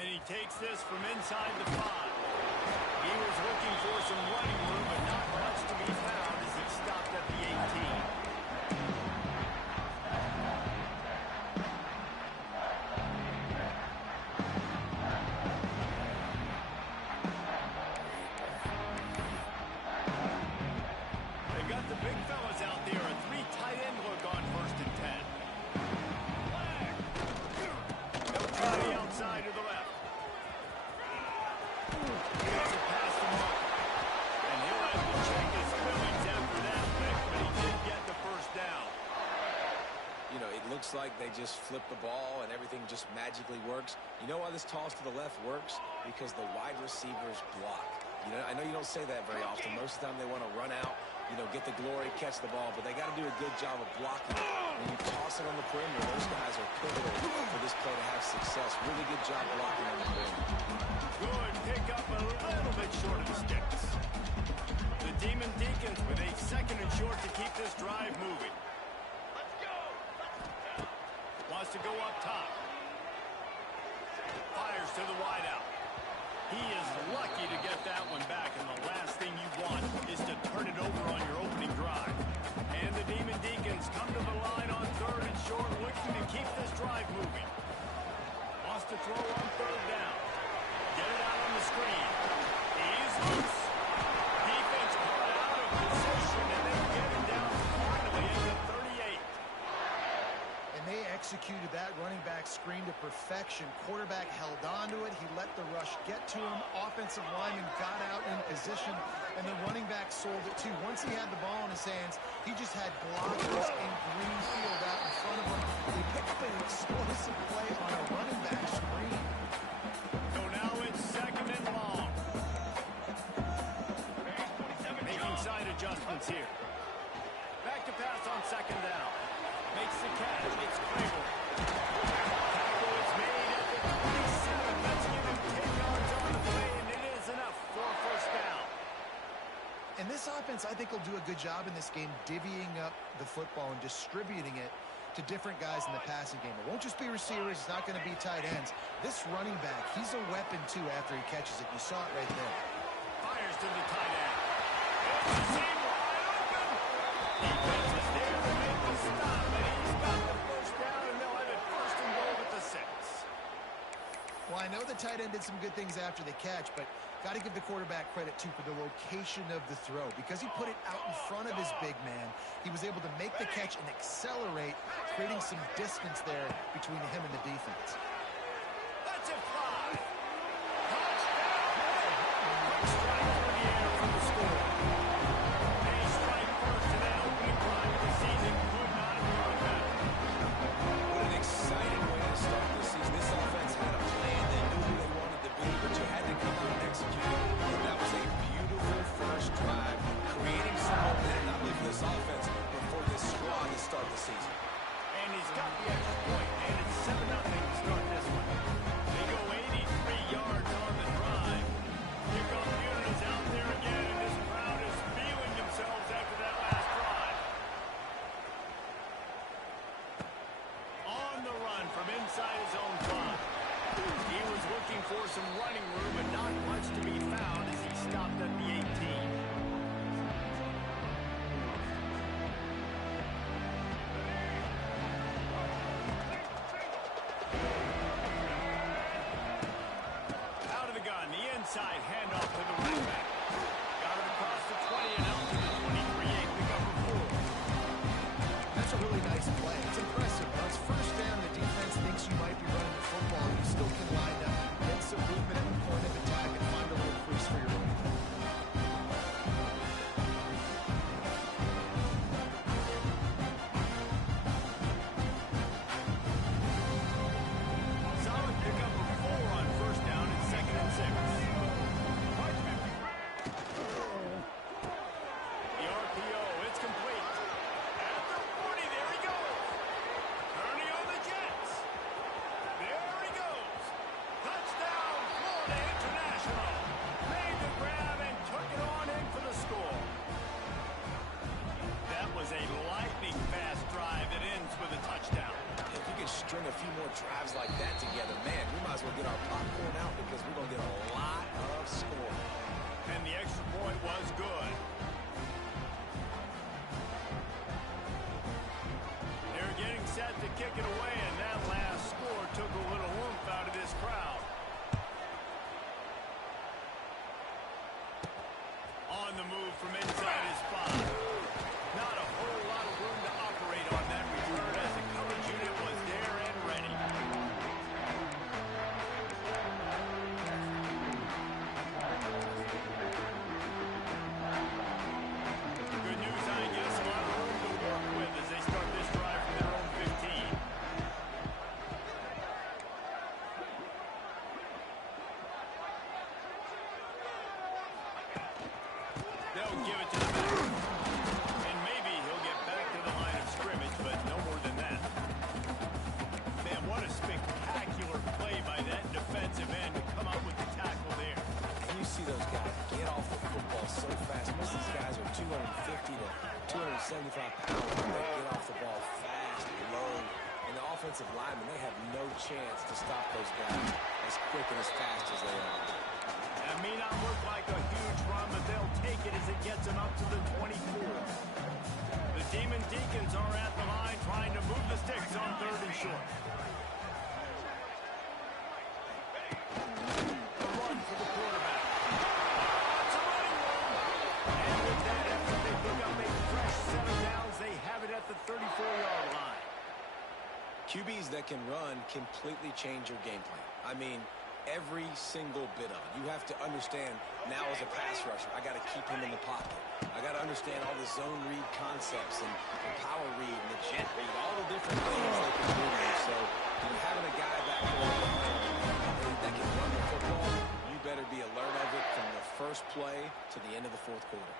And he takes this from inside the 5. He was looking for some running room, but not much to be found as he stopped at the 18. The big fellas out there, a 3 tight end look on 1st and 10. They'll try the outside to the left. Gets it past the mark. And he'll have to check his feelings after that pick, but he did get the first down. You know, it looks like they just flip the ball and everything just magically works. You know why this toss to the left works? Because the wide receivers block. You know, I know you don't say that very often. Most of the time they want to run out, you know, get the glory, catch the ball, but they got to do a good job of blocking it. When you toss it on the perimeter, those guys are pivotal for this play to have success. Really good job blocking on the perimeter. Good pick up a little bit short of the sticks. The Demon Deacons with a 2nd and short to keep this drive moving. Let's go! Wants to go up top. Fires to the wideout. He is lucky to get that one back, and the last thing you want is to turn it over on your opening drive. And the Demon Deacons come to the line on 3rd and short, looking to keep this drive moving. Wants to throw on 3rd down. Get it out on the screen. He's loose. Defense caught out of position, and they get him down finally at the 38. And they executed that running back screen to perfection. Quarterback held on to it. He let the rush get to him. Offensive lineman got out in position, and the running back sold it too. Once he had the ball in his hands, he just had blockers in green field out in front of him. They picked up an explosive play on a running back screen. So now it's 2nd and long. Making side adjustments here. Back to pass on 2nd down. Makes the catch. It's Kramer. Tackle is made at the 27. Let's give him 10 yards on the play, and it is enough for a 1st down. And this offense, I think, will do a good job in this game divvying up the football and distributing it to different guys in the passing game. It won't just be receivers. It's not going to be tight ends. This running back, he's a weapon, too, after he catches it. You saw it right there. Fires to the tight end. It's the same wide open. Defense is there to make the stop, and he's got the 1st down, and they'll have it 1st and goal at the 6. Well, I know the tight end did some good things after the catch, but got to give the quarterback credit, too, for the location of the throw. Because he put it out in front of his big man, he was able to make the catch and accelerate, creating some distance there between him and the defense. Let's it fly. Touchdown. Quick strike through the air from the score. They strike first in that opening drive of the season. Could not have gone better. What an exciting way to start the season. This offense had a plan. They knew who they wanted to be, but you had to come through and execute it. And that was a beautiful first drive, creating some momentum, not only for this offense, but for this squad to start the season. And he's got the extra point, and it's 7-0 to start this one. They go 83 yards on the drive. Kickoff unit is out there again, and this crowd is feeling themselves after that last drive. On the run from inside his own 5. He was looking for some running room, but not much to be found as he stopped at the 18. Inside handoff to the right back. Got it across the 20 and out to the 23-8. Pick up a 4. That's a really nice play. It's impressive. Now it's 1st down. The defense thinks you might be running the football. You still can line up, get some movement at the point of attack, and find a little crease for your running back. Solid pickup of 4 on 1st down and 2nd and 6. String a few more drives like that together, man, we might as well get our popcorn They'll give it to the back. And maybe he'll get back to the line of scrimmage, but no more than that. Man, what a spectacular play by that defensive end to come up with the tackle there. And you see those guys get off the football so fast. Most of these guys are 250 to 275 pounds. They get off the ball fast, low. And the offensive linemen, they have no chance to stop those guys as quick and as fast as they are. That may not look like a huge run, but they'll take it as it gets them up to the 24. The Demon Deacons are at the line trying to move the sticks on 3rd and short. The run for the quarterback. It's a running room. And with that effort, they pick up a fresh 7 downs. They have it at the 34-yard line. QBs that can run completely change your game plan. I mean, every single bit of it. You have to understand now as a pass rusher, I got to keep him in the pocket. I got to understand all the zone read concepts and the power read and the jet read, all the different things they can do there. So having a guy back there that can run the football, you better be alert of it from the first play to the end of the 4th quarter.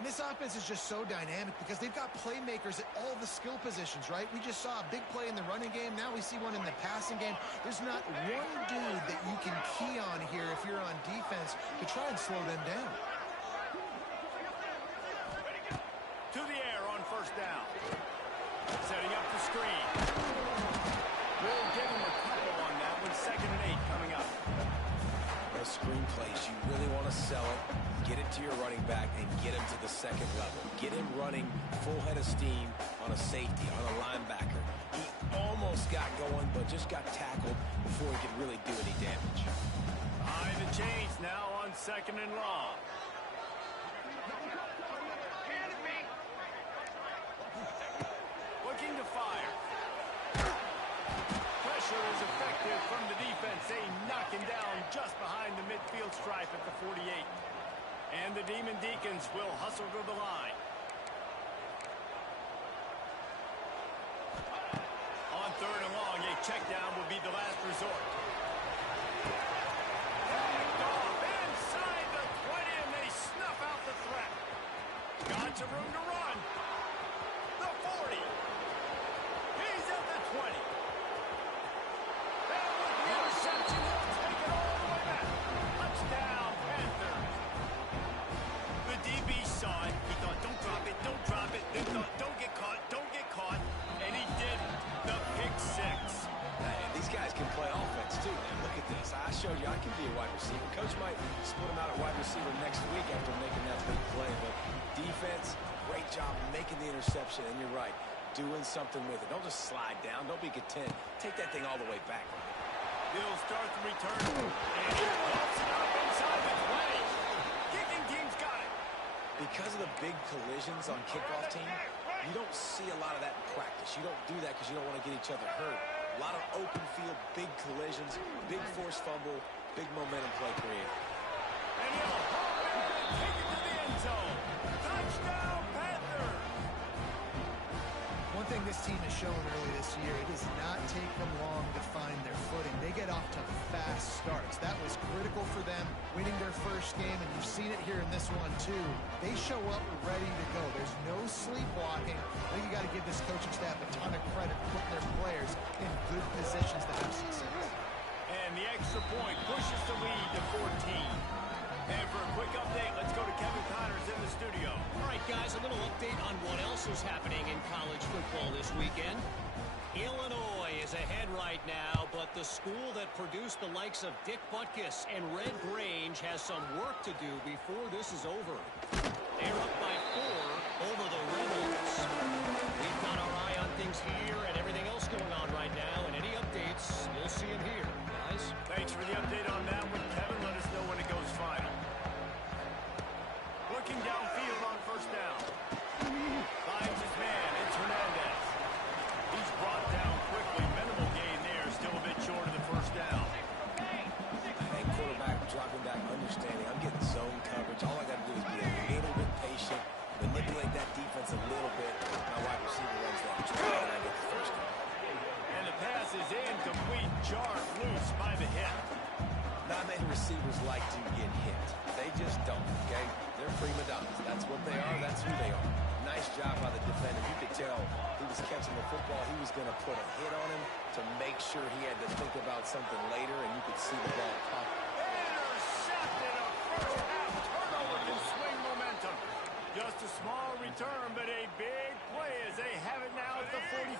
And this offense is just so dynamic because they've got playmakers at all the skill positions, right? We just saw a big play in the running game. Now we see one in the passing game. There's not one dude that you can key on here if you're on defense to try and slow them down. To the air on 1st down. Setting up the screen. We'll give him a couple on that one. 2nd and 8 coming up. Those screen plays, you really want to sell it. Get it to your running back and get him to the 2nd level. Get him running full head of steam on a safety, on a linebacker. He almost got going, but just got tackled before he could really do any damage. Behind the chains now on 2nd and long. Looking to fire. Pressure is effective from the defense. They knock him down just behind the midfield stripe at the 48. And the Demon Deacons will hustle to the line. On 3rd and long, a check down will be the last resort. Picked off inside the 20, and they snuff out the threat. Got some room to run. The 40. He's at the 20. And with the interception, he'll take it all the way back. Touchdown, Panthers. The DB saw it. He thought, don't drop it, don't drop it. Then thought, don't get caught, don't get caught. And he did the pick 6. And these guys can play offense, too, man. Look at this. I showed you I can be a wide receiver. Coach might split him out at wide receiver next week after making that big play. But defense, great job making the interception. And you're right, doing something with it. Don't just slide down. Don't be content. Take that thing all the way back. He'll start the return. And he pops it up inside the 20. Kicking team's got it. Because of the big collisions on kickoff team, you don't see a lot of that in practice. You don't do that because you don't want to get each other hurt. A lot of open field, big collisions, big forced fumble, big momentum play created. And he'll hop and take it to the end zone. Touchdown, Panthers. One thing this team has shown early this year, it does not take them long to find their footing. They get off to fast starts. That was critical for them, winning their first game, and you've seen it here in this one too. They show up ready to go. There's no sleepwalking. I think you got to give this coaching staff a ton of credit for putting their players in good positions to have success. And the extra point pushes the lead to 14. And for a quick update, let's go to Kevin Connors in the studio. All right, guys, a little update on what else is happening in college football this weekend. Illinois is ahead right now, but the school that produced the likes of Dick Butkus and Red Grange has some work to do before this is over. They're up by 4 over the Rebels. We've got our eye on things here and everything else going on right now, and any updates, you'll see them here, guys. Thanks for the update on that one, Kevin. Let us know when it goes final. Looking downfield on 1st down. Finds his man. It's Hernandez. He's brought down quickly. Minimal gain there. Still a bit short of the 1st down. And quarterback dropping back, understanding I'm getting zone coverage. All I got to do is be a little bit patient, manipulate that defense a little bit. My wide receiver runs that draw, and I get the 1st down. And the pass is incomplete. Jarred loose by the hit. Not many receivers like to get hit. They just don't, okay? They're prima donnas. That's what they are. That's who they are. Nice job by the defender. You could tell he was catching the football. He was going to put a hit on him to make sure he had to think about something later, and you could see the ball pop. Intercepted, a first half turnover can swing momentum. Just a small return, but a big play as they have it now at the 45.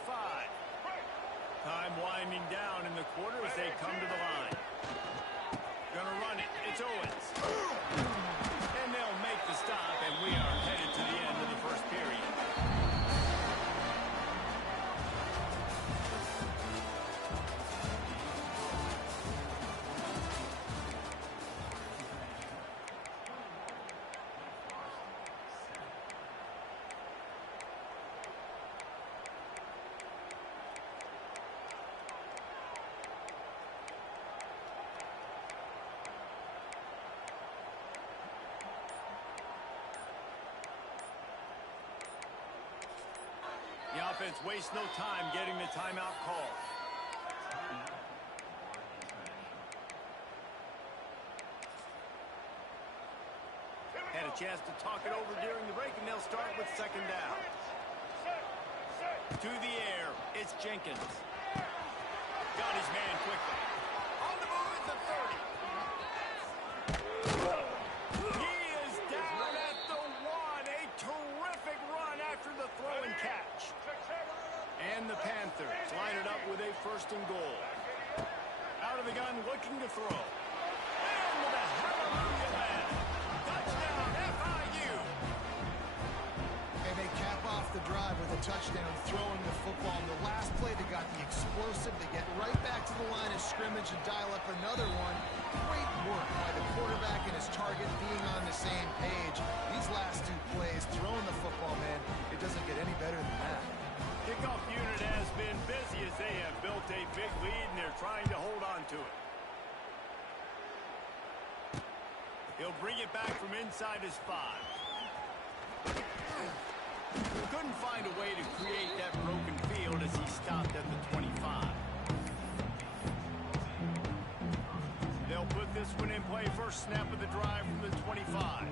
Time winding down in the quarter as they come to the line. Gonna run it. It's Owens. And they'll make the stop, and we are headed to the end of the first period. The offense wastes no time getting the timeout call. Had a chance to talk it over during the break, and they'll start with second down. To the air, it's Jenkins. Got his man quickly. On the move at the 30. He is down at the 1. A terrific run after the throw and catch. And the Panthers line it up with a first and goal. Out of the gun, looking to throw. And with a hallelujah land. Touchdown, FIU. And they cap off the drive with a touchdown throwing the football. In the last play, they got the explosive. They get right back to the line of scrimmage and dial up another one. Great work by the quarterback and his target being on the same page. These last two plays, throwing the football, man, it doesn't get any better than that. Kickoff unit has been busy as they have built a big lead, and they're trying to hold on to it. He'll bring it back from inside his 5. Couldn't find a way to create that broken field as he stopped at the 25. They'll put this one in play. First snap of the drive from the 25.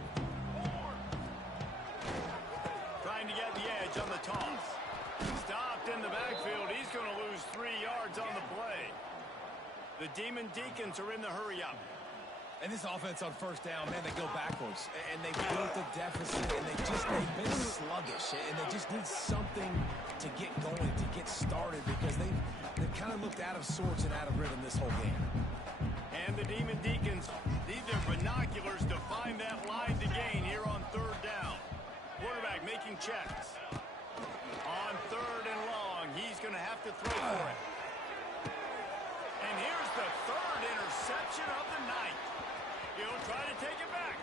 Trying to get the edge on the toss. Stopped in the backfield. He's going to lose 3 yards on the play. The Demon Deacons are in the hurry-up. And this offense on first down, man, they go backwards. And they built a deficit, and they've been sluggish. And they just need something to get going, to get started, because they've kind of looked out of sorts and out of rhythm this whole game. And the Demon Deacons need their binoculars to find that line to gain here on third down. Quarterback making checks. On third and long, he's going to have to throw for it. And here's the third interception of the night. He'll try to take it back.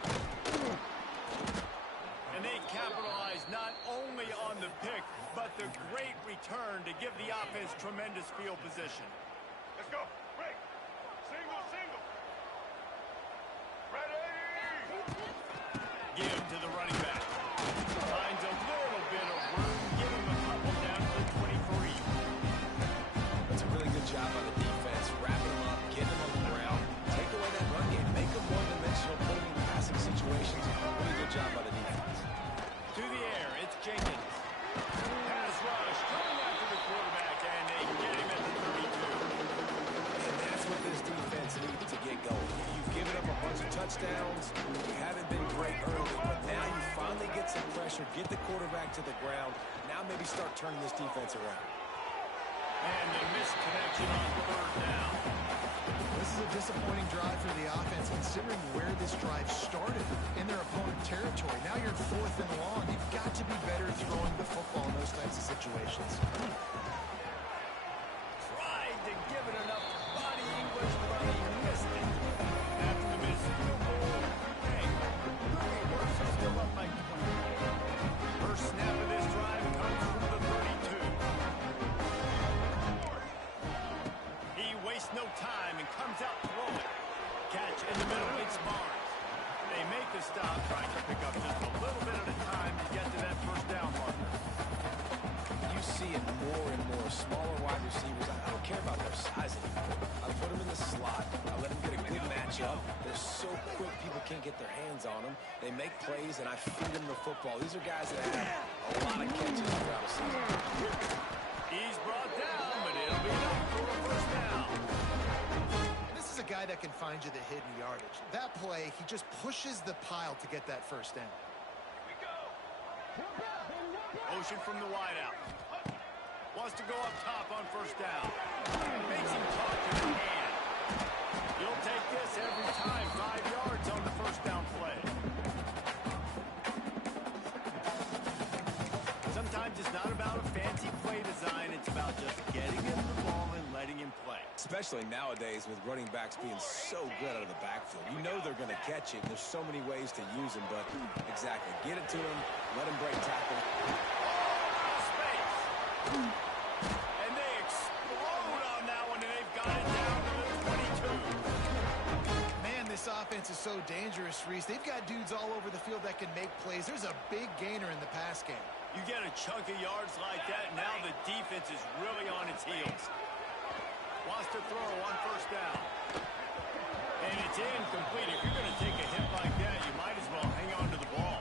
And they capitalize not only on the pick, but the great return to give the offense tremendous field position. Let's go. Break. Single, single. Ready. Give to the running back. Finds a little bit of room. Give him a couple down to the 23. That's a really good job by the defense. Wrapping him up, getting him on the ground. Take away that run game. Make him one-dimensional, put him in passing situations. Really good job by the defense. To the air, it's Jenkins. Pass rush, coming after the quarterback, and they get him at the 32. And that's what this defense needs to get going. You've given up a bunch of touchdowns. You haven't been great early, but now you finally get some pressure, get the quarterback to the ground. Now maybe start turning this defense around. And a missed connection on third down. This is a disappointing drive for the offense, considering where this drive started in their opponent territory. Now you're fourth and long. You've got to be better throwing the football in those types of situations. Tried to give it enough body English, but he missed it. After the missed field goal, hey, Brewers are still up by 20. First snap of this drive comes from the 32. He wastes no time and comes out throwing. Catch in the middle, it's Barnes. They make the stop, trying to pick up just a little bit at a time to get to that first down marker. You see it more and more. Smaller wide receivers. I don't care about their size anymore. I put them in the slot. I let them get a good matchup. They're so quick people can't get their hands on them. They make plays, and I feed them the football. These are guys that have a lot of catches throughout a season. He's brought down, but it'll be enough for a first down. This is a guy that can find you the hidden yardage. That play, he just pushes the pile to get that first down. Motion from the wideout. Wants to go up top on first down. Makes him talk to the hand. You'll take this every time. 5 yards on the first down play. Sometimes it's not about a fancy play design. It's about just getting him the ball and letting him play. Especially nowadays with running backs being so good out of the backfield. You know they're going to catch it. There's so many ways to use them, but exactly. Get it to him. Let him break tackle. Space. And they explode on that one, and they've got it down to the 22. Man, this offense is so dangerous, Reese. They've got dudes all over the field that can make plays. There's a big gainer in the pass game. You get a chunk of yards like that, now the defense is really on its heels. Wants to throw on first down. And it's incomplete. If you're going to take a hit like that, you might as well hang on to the ball.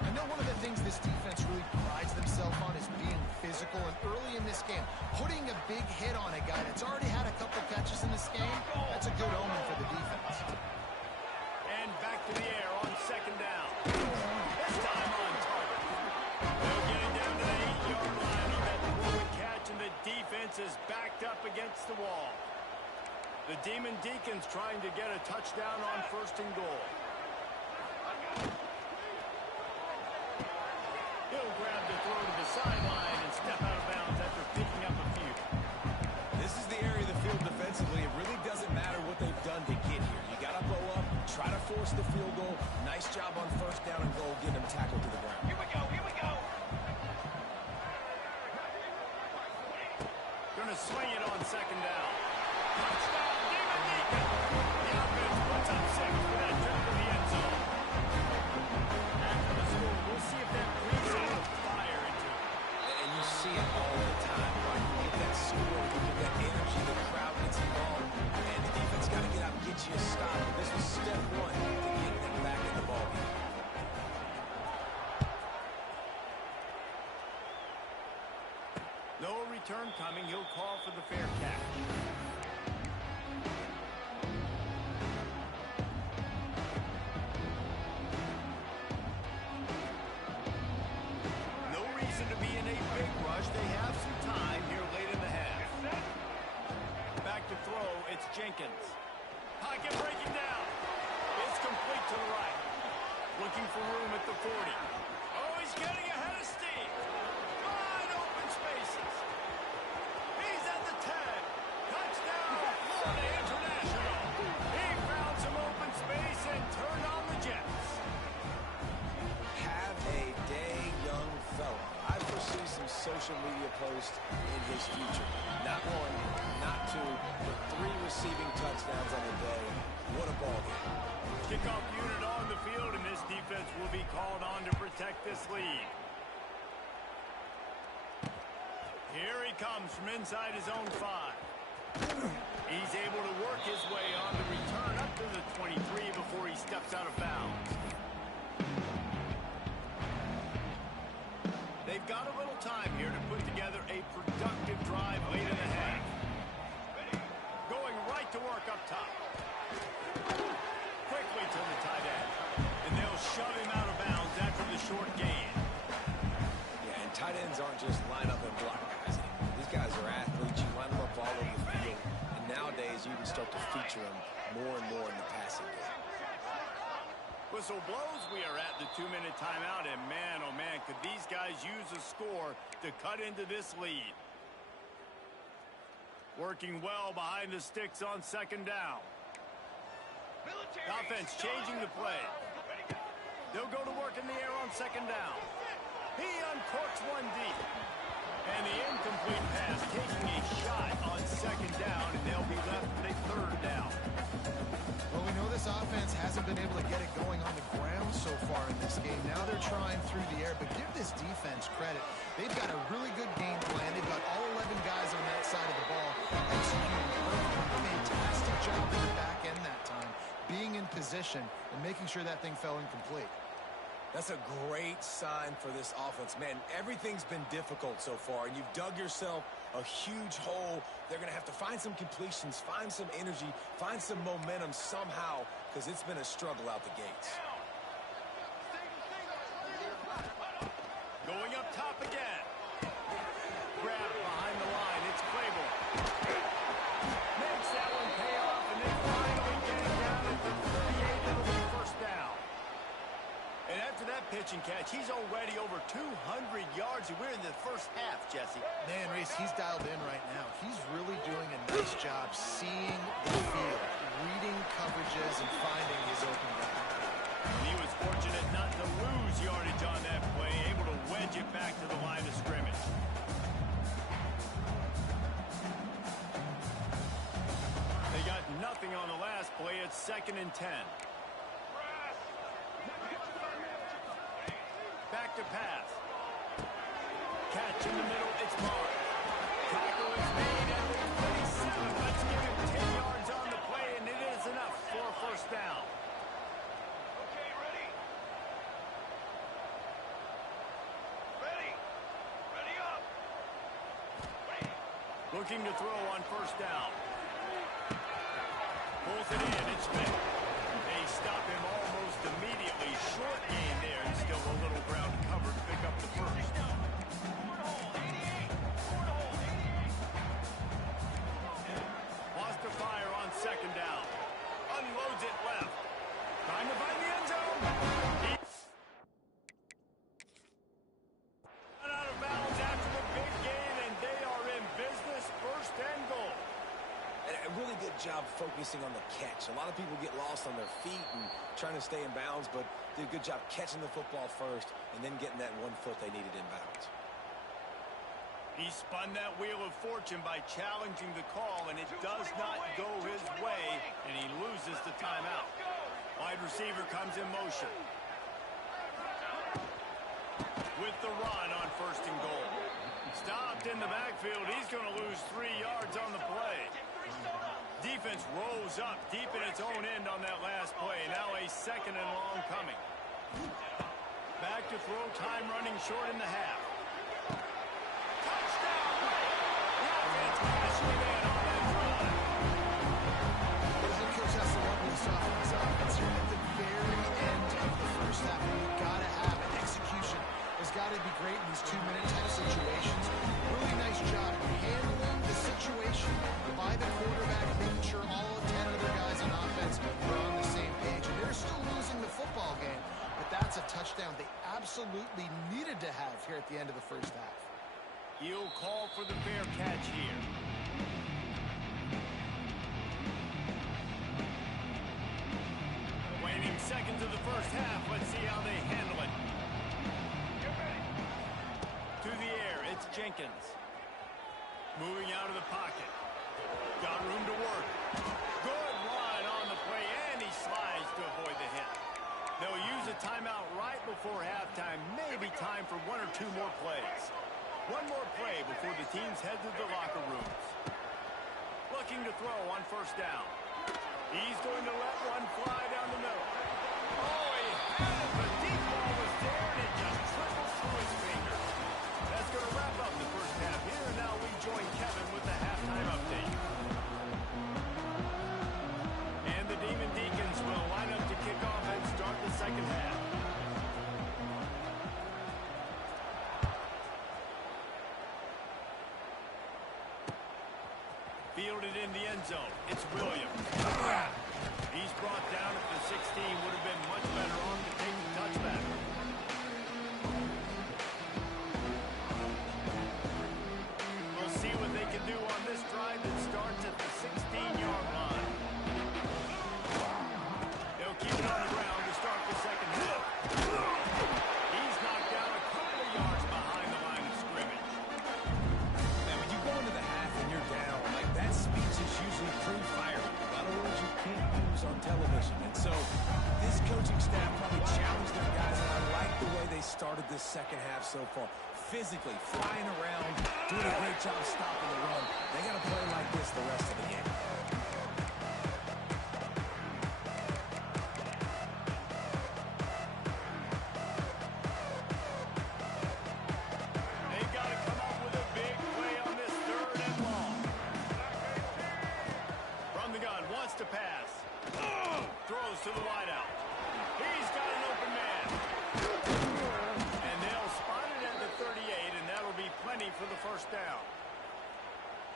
I know one of the things this defense really prides themselves on is being physical. And early in this game, putting a big hit on a guy that's already had a couple catches in this game, that's a good omen for the defense. And back to the air on second down. This time on target. They'll get it down to the 8-yard line on that throw and catch, and the defense is backed up against the wall. The Demon Deacons trying to get a touchdown on first and goal. He'll grab the throw to the sideline and step out of bounds after picking up a few. This is the area of the field defensively. It really doesn't matter what they've done to get here. You got to blow up, try to force the field goal. Nice job on first down and goal, getting them tackled to the ground. Here we go, here we go. Gonna swing it on second down. Touchdown, Demon Deacon. The offense puts up 6 for that trip to the end zone. After the score, we'll see if that breathes a little fire into it. And you see it all the time, right? You get that score, you get that energy, the crowd gets involved, and the defense got to get out and get you a stop. This was step one to get them back in the ballgame. No return coming. He'll call for the fair catch. No reason to be in a big rush. They have some time here late in the half. Back to throw. It's Jenkins. Pocket breaking down. It's complete to the right. Looking for room at the 40. Oh, he's getting ahead of steam. Wide open spaces. He's at the 10. Touchdown, Florida International. He found some open space and turned on the Jets. Have a day, young fella. I foresee some social media posts in his future. Not one, not two, but 3 receiving touchdowns on the day. What a ball game. Kickoff unit on the field, and this defense will be called on to protect this lead. Here he comes from inside his own 5. He's able to work his way on the return up to the 23 before he steps out of bounds. They've got a little time here to put together a productive drive late in the half. Going right to work up top. Quickly to the tight end. And they'll shove him out of bounds after the short gain. Yeah, and tight ends aren't just line up and block guys anymore. These guys are athletes. You line them up all over the field. And nowadays, you can start to feature them more and more in the passing game. Whistle blows. We are at the 2-minute timeout. And man, oh man, could these guys use a score to cut into this lead. Working well behind the sticks on second down. Offense changing the play. They'll go to work in the air on second down. He uncorks one deep. And the incomplete pass taking a shot on second down, and they'll be left with a third down. Well, we know this offense hasn't been able to get it going on the ground so far in this game. Now they're trying through the air, but give this defense credit. They've got a really good game plan. They've got all 11 guys on that side of the ball executing perfectly. Fantastic job in the back end that time, being in position and making sure that thing fell incomplete. That's a great sign for this offense. Man, everything's been difficult so far, and you've dug yourself a huge hole. They're going to have to find some completions, find some energy, find some momentum somehow, because it's been a struggle out the gates. Going up top again. Grab behind the line. It's Claiborne. Makes that one pay off, and then finally getting down at the 38. It'll be first down. And after that pitch and catch, he's already over 200 yards. And we're in the first half, Jesse. Man, Reese, he's dialed in right now. He's really doing a nice job seeing the field, reading coverages, and finding his open guy. He was fortunate not to lose yardage on that play, able to wedge it back to the line of scrimmage. They got nothing on the last play. It's 2nd and 10. Back to pass. Catch in the middle. It's marked. Tackle is made at the 27. Let's give him 10 yards on the play, and it is enough for a first down. Okay, ready? Ready? Ready up! Looking to throw on first down. Pulls it in. It's Smith. They stop him almost immediately. Short gain there, and still a little ground covered to pick up the first. Wants to fire on 2nd down. Unloads it left. Trying to find the end zone. Run out of bounds after the big gain, and they are in business. 1st and goal. A really good job focusing on the catch. A lot of people get lost on their feet and trying to stay in bounds, but did a good job catching the football first and then getting that 1 foot they needed in bounds. He spun that wheel of fortune by challenging the call, and it does not go his way, and he loses the timeout. Wide receiver comes in motion. With the run on 1st and goal. Stopped in the backfield. He's going to lose 3 yards on the play. Defense rose up deep in its own end on that last play. Now a 2nd and long coming. Back to throw, time running short in the half. Touchdown! The offense cashing in on that drive. The coach has to love this offense here at the very end of the first half. You've got to have it. Execution has got to be great in these 2-minute type situations. Really nice job handling the situation by the quarterback, making sure all 10 other guys on offense are on the same page. And they're still losing the football game, but that's a touchdown they absolutely needed to have here at the end of the first half. He'll call for the fair catch here. Waning seconds of the first half. Let's see how they handle it. To the air, it's Jenkins. Moving out of the pocket. Got room to work. Good run on the play, and he slides to avoid the hit. They'll use a timeout right before halftime. Maybe time for 1 or 2 more plays. One more play before the teams head to the locker rooms. Looking to throw on first down. He's going to let one fly down the middle. Oh, he had it. The deep ball was there, and it just trickles through his fingers. That's going to wrap up the first half here, and now we join Kevin with the halftime update. And the Demon Deacons will line up to kick off and start the second half. Fielded in the end zone. It's Williams. He's brought down at the 16. Would have been much better off to take the touchback. We'll see what they can do on this drive that starts at the 16-yard line. They'll keep it on the ground to start the second half. He's knocked down a couple of yards behind the line of scrimmage. Now, when you go into the half and you're down, like that speech is usually pretty fiery. A lot of words you can't use on television. And so this coaching staff probably challenged their guys, and I like the way they started this second half so far. Physically, flying around, doing a great job stopping the run. They got to play like this the rest of the game. pass. Throws to the wideout. He's got an open man. And they'll spot it at the 38, and that'll be plenty for the first down.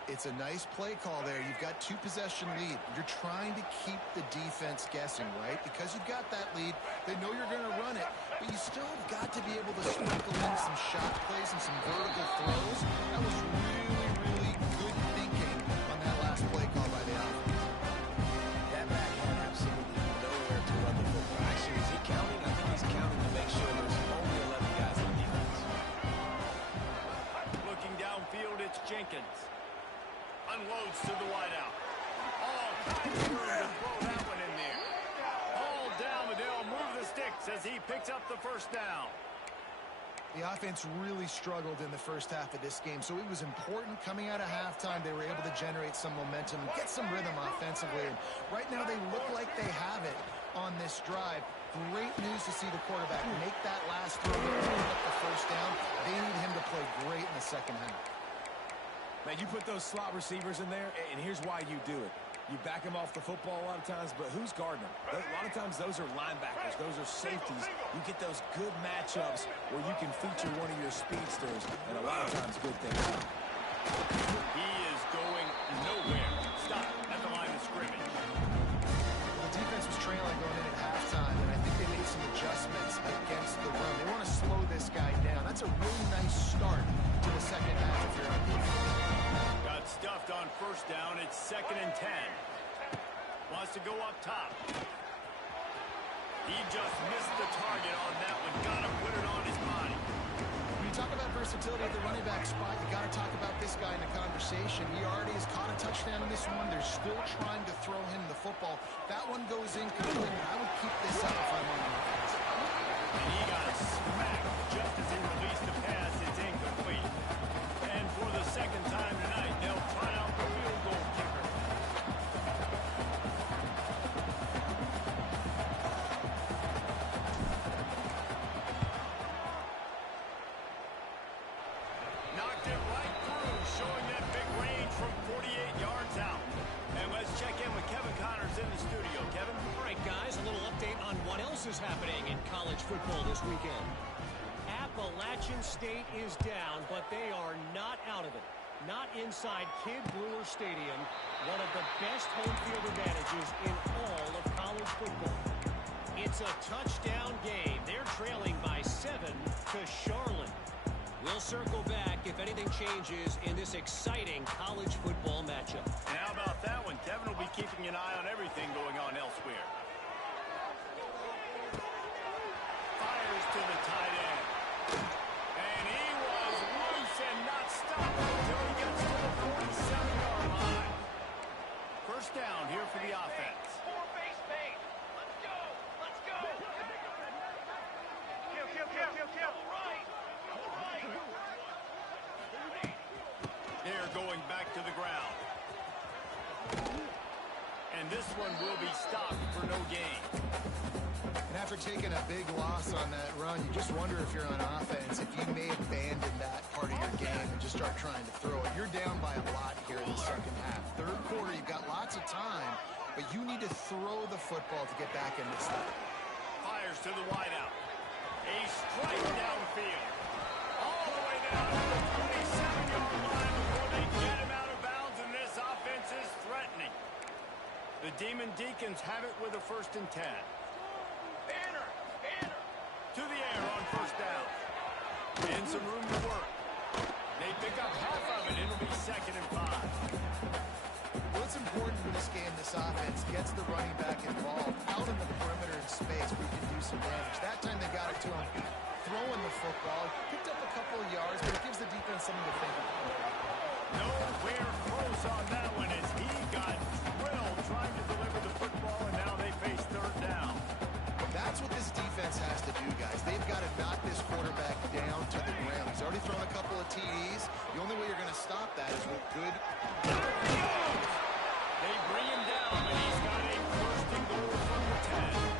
It's a nice play call there. You've got 2-possession lead. You're trying to keep the defense guessing, right? Because you've got that lead, they know you're going to run it, but you still have got to be able to sprinkle in some shot plays and some vertical throws. That was really, really good thinking on that last play call by the offense. That back had absolutely nowhere to run the football. Actually, is he counting? I think he's counting to make sure there's only 11 guys on defense. Looking downfield, it's Jenkins. Unloads to the wideout. All kinds of room to throw that one in there. All down, but they'll move the sticks as he picks up the first down. The offense really struggled in the first half of this game, so it was important coming out of halftime they were able to generate some momentum and get some rhythm offensively. And right now they look like they have it on this drive. Great news to see the quarterback make that last throw to pick up the first down. They need him to play great in the second half. Man, you put those slot receivers in there, and here's why you do it. You back them off the football a lot of times, but who's guarding them? A lot of times those are linebackers. Those are safeties. You get those good matchups where you can feature one of your speedsters, and a lot of times good things happen. He is going nowhere. Stop at the line of scrimmage. The defense was trailing going in at halftime, and I think they made some adjustments against the run. They want to slow this guy down. That's a really nice start to the second half if you're on defense. Got stuffed on first down. It's 2nd and 10. Wants to go up top. He just missed the target on that one. Got to put it on his body. When you talk about versatility at the running back spot, you got to talk about this guy in the conversation. He already has caught a touchdown in this one. They're still trying to throw him the football. That one goes incomplete. I would keep this up if I'm on the offense. And he got smacked just as he released the pass. It's incomplete. And for the second time tonight, they'll try out the field goal kicker. Knocked it right through, showing that big range from 48 yards out. And let's check in with Kevin Connors in the studio. Kevin? All right, guys, a little update on what else is happening in college football this weekend. Appalachian State is down, but they are not out of it. Not inside Kid Brewer Stadium, one of the best home field advantages in all of college football. It's a touchdown game. They're trailing by 7 to Charlotte. We'll circle back if anything changes in this exciting college football matchup. And how about that one? Kevin will be keeping an eye on everything going on elsewhere. Fires to the tight end. And he was loose and not stopped until he gets to the 47-yard line. First down here for the offense. Four base paid. Let's go. Let's go. Kill. Right. They're going back to the ground. And this one will be stopped for no gain. And after taking a big loss on that run, you just wonder if you're on offense, if you may abandon that part of your game and just start trying to throw it. You're down by a lot here in the second half. Third quarter, you've got lots of time, but you need to throw the football to get back in this thing. Fires to the wideout. A strike downfield. All the way down to the 27-yard line before they get him out of bounds, and this offense is threatening. The Demon Deacons have it with a 1st and 10. Banner. To the air on first down. And some room to work. They pick up half of it. It'll be 2nd and 5. What's important in this game, this offense gets the running back involved out in the perimeter in space where you can do some damage. That time they got it to him throwing the football. Picked up a couple of yards, but it gives the defense something to think about. Nowhere close on that one as he got drilled trying to deliver the football, and now they face 3rd down. That's what this defense has to do, guys. They've got to knock this quarterback down to the ground. He's already thrown a couple of TDs. The only way you're going to stop that is with good... They bring him down, and he's got a 1st and goal from the 10.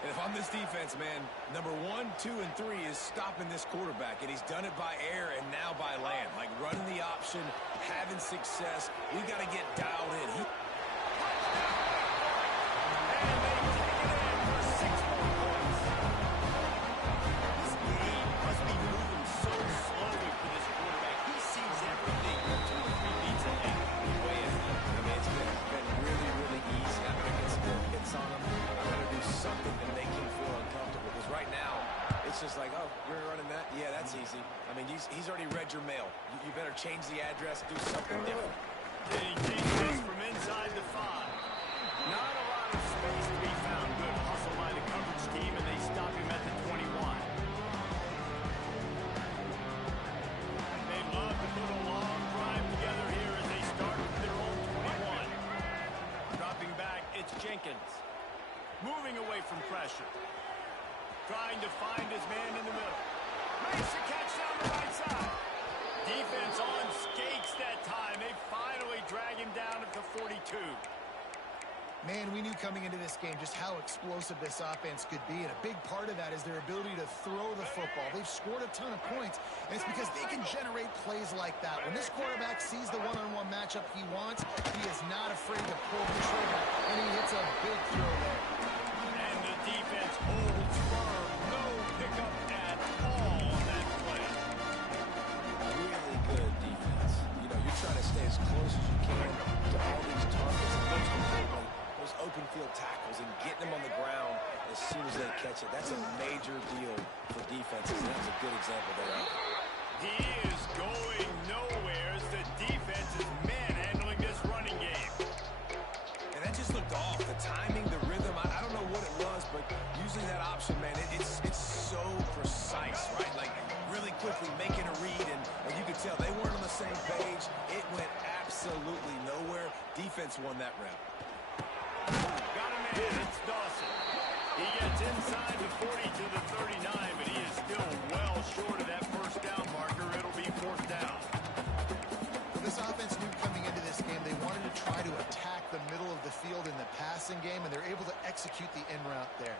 And if I'm this defense, man, number 1, 2, and 3 is stopping this quarterback, and he's done it by air and now by land. Like running the option, having success. We got to get dialed in. he's already read your mail. You better change the address, do something different. And he takes this from inside the 5. Not a lot of space to be found. Good hustle by the coverage team, and they stop him at the 21. They love to put a long drive together here as they start with their own 21. Dropping back, it's Jenkins. Moving away from pressure. Trying to find his man in the middle. Makes the catch down the right side. Defense on skates that time. They finally drag him down at the 42. Man, we knew coming into this game just how explosive this offense could be, and a big part of that is their ability to throw the football. They've scored a ton of points, and it's because they can generate plays like that. When this quarterback sees the one-on-one matchup he wants, he is not afraid to pull the trigger, and he hits a big throw there. And the defense holds firm. No pickup at all on that play. Really good defense. You know, you're trying to stay as close as you can to all these targets, and most importantly, those open field tackles and getting them on the ground as soon as they catch it. That's a major deal for defenses, and that's a good example there. He is going nowhere as the defense is manhandling this running game. And that just looked off. The timing, the rhythm, I don't know what it was, but using that option, man, it's so precise, right? Like, really quickly making a read, and you could tell they weren't on the same page. It went absolutely nowhere. Defense won that round. Got a man, it's Dawson. He gets inside the 40 to the 39, but he is still well short of that first down marker. It'll be 4th down. Well, this offense knew coming into this game they wanted to try to attack the middle of the field in the passing game, and they're able to execute the in route there.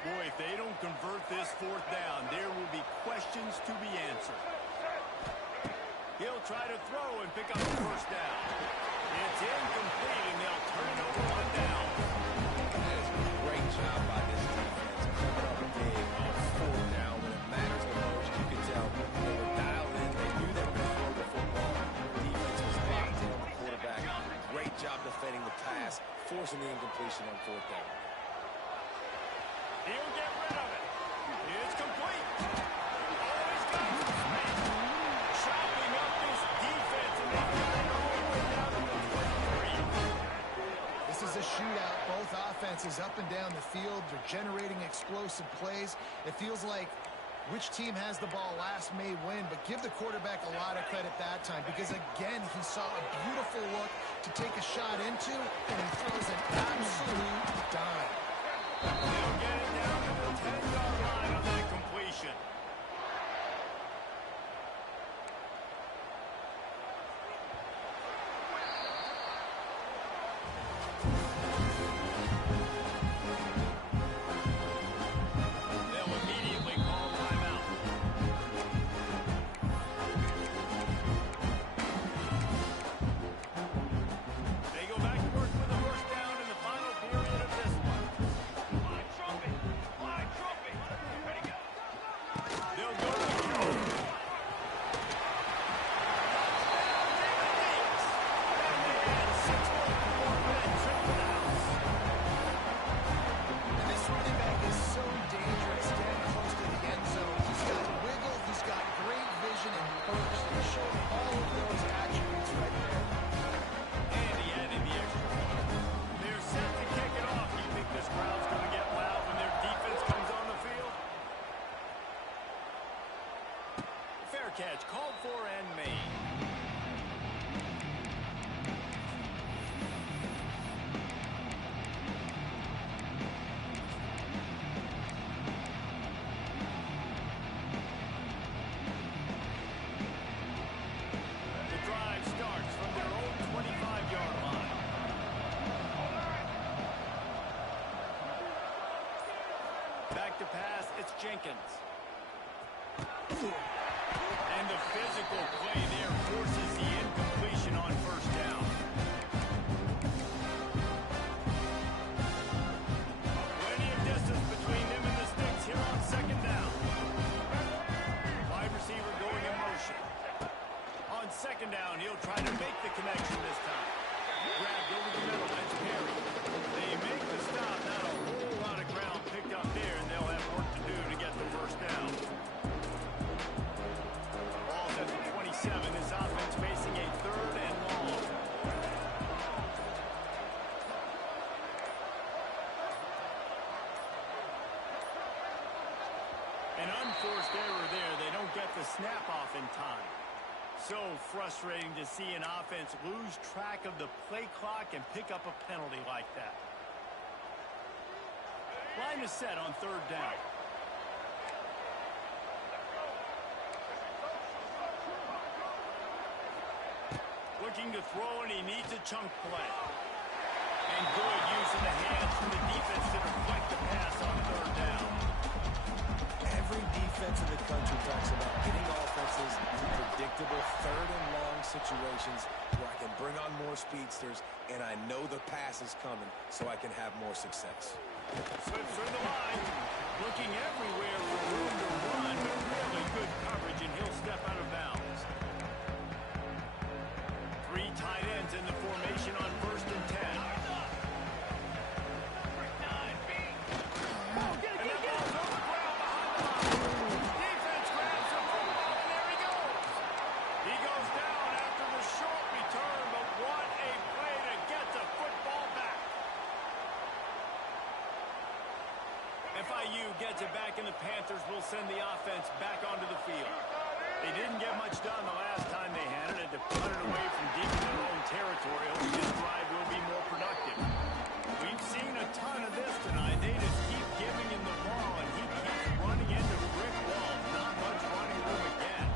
Boy, if they don't convert this 4th down, there will be questions to be answered. He'll try to throw and pick up the first down. It's incomplete, and they'll turn it over on down. That is a great job by this defense. Coming up big on 4th down when it matters the most. You can tell they were dialed in. They knew they were going to throw the football. Defense was locked in on the quarterback. Great job defending the pass, forcing the incompletion on 4th down. He'll get rid of it. It's complete. Oh, he's got space. Chopping up this defense, and they've got it all the way down to the 23. This is a shootout. Both offenses up and down the field. They're generating explosive plays. It feels like which team has the ball last may win, but give the quarterback a lot of credit that time because, again, he saw a beautiful look to take a shot into, and he throws an absolute dime. They'll get it down to the 10-yard line on that completion. They'll immediately call timeout. They go back to work with a first down in the final period of this one. They'll go to the throw. And they had 6 more for that triple downs. And this running back is so dangerous getting close to the end zone. He's got wiggle, he's got great vision and burst. He showed all of those attributes right there. And he added the extra point. They're set to kick it off. Do you think this crowd's going to get loud when their defense comes on the field? Fair catch, called for and made. The drive starts from their own 25-yard line. Back to pass, it's Jenkins. And the physical play there forces the incompletion on first down. Plenty of distance between them and the sticks here on 2nd down. Wide receiver going in motion. On 2nd down, he'll try to make the connection this time. grabbed over the middle. That's Perry. They make the stop. Not a whole lot of ground picked up there, and they'll have work to do to get the first down. Ball's at the 27. This offense facing a 3rd and long. An unforced error there. They don't get the snap off in time. So frustrating to see an offense lose track of the play clock and pick up a penalty like that. Line is set on 3rd down. Looking to throw, and he needs a chunk play. And good use of the hands from the defense to deflect the pass on 3rd down. Every defense in the country talks about getting offenses in predictable 3rd and long situations where I can bring on more speedsters and I know the pass is coming so I can have more success. Slips through the line. Looking everywhere for room to run, but really good coverage, and he'll step out of bounds. 3 tight ends in the formation on 1st and 10. FIU gets it back, and the Panthers will send the offense back onto the field. They didn't get much done the last time they had it. To punt it away from deep in their own territory. Hopefully this drive will be more productive. We've seen a ton of this tonight. They just keep giving him the ball, and he keeps running into brick walls. Not much running room again.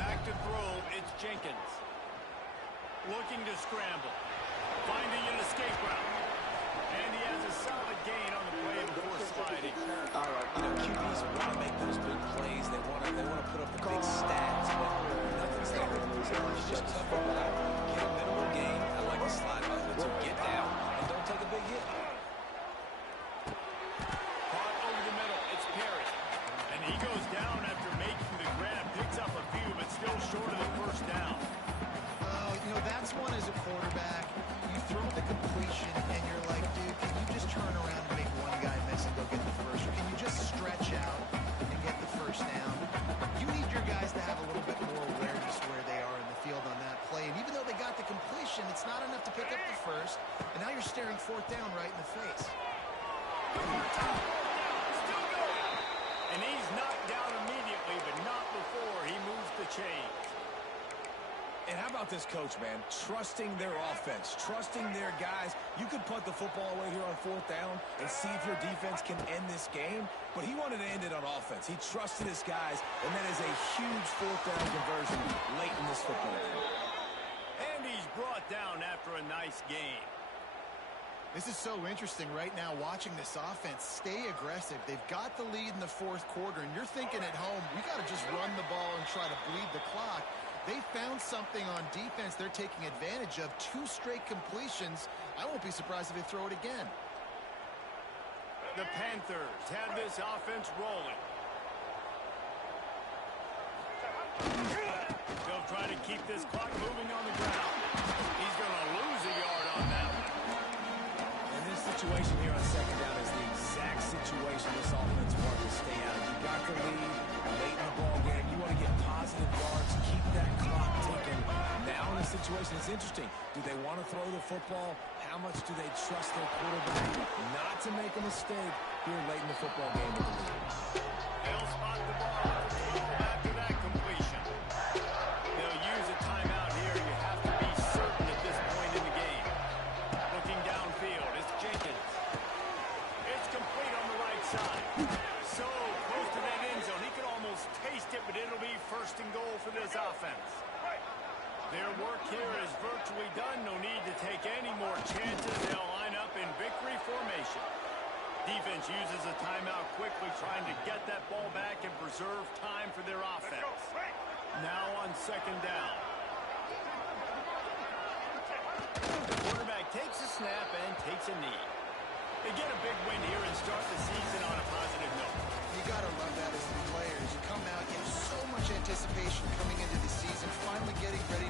Back to throw. It's Jenkins. Looking to scramble. Finding an escape route. And he has a solid gain on the play before sliding. All right, QBs want to make those big plays. They want to put up the big stats, but nothing's there. It's just tough to get a minimal gain. I like the slide method to get down and don't take a big hit. Caught over the middle. It's Perry. And he goes down after making the grab. Picks up a few, but still short of the first down. That's one as a quarterback. You throw the completion, and you're like, dude, can you just turn around and make one guy miss and go get the first? Or can you just stretch out and get the first down? You need your guys to have a little bit more awareness where they are in the field on that play. And even though they got the completion, it's not enough to pick up the first. And now you're staring 4th down right in the face. Still going. And he's knocked down immediately, but not before he moves the chains. And how about this coach, man? Trusting their offense, trusting their guys. You could punt the football away here on 4th down and see if your defense can end this game, but he wanted to end it on offense. He trusted his guys, and that is a huge 4th down conversion late in this football game. And he's brought down after a nice gain. This is so interesting right now watching this offense stay aggressive. They've got the lead in the 4th quarter, and you're thinking at home, we got to just run the ball and try to bleed the clock. They found something on defense they're taking advantage of. 2 straight completions. I won't be surprised if they throw it again. The Panthers have this offense rolling. They'll try to keep this clock moving on the ground. He's going to lose a yard on that one. And this situation here on 2nd down is the exact situation this offense wants to stay out of. You got the lead late in the ball game. You want to get positive yards, keep that clock ticking. Now in a situation, it's interesting. Do they want to throw the football? How much do they trust their quarterback not to make a mistake here late in the football game? They'll spot the ball after that completion. They'll use a timeout here. You have to be certain at this point in the game. Looking downfield, it's Jenkins. It's complete on the right side. So close to that end zone. He could almost taste it, but it'll be 1st and goal for this offense. Their work here is virtually done. No need to take any more chances. They'll line up in victory formation. Defense uses a timeout quickly, trying to get that ball back and preserve time for their offense. Now on 2nd down. The quarterback takes a snap and takes a knee. They get a big win here and start the season on a positive note. You got to love that as the players. You come out, you have so much anticipation coming into the season, finally getting ready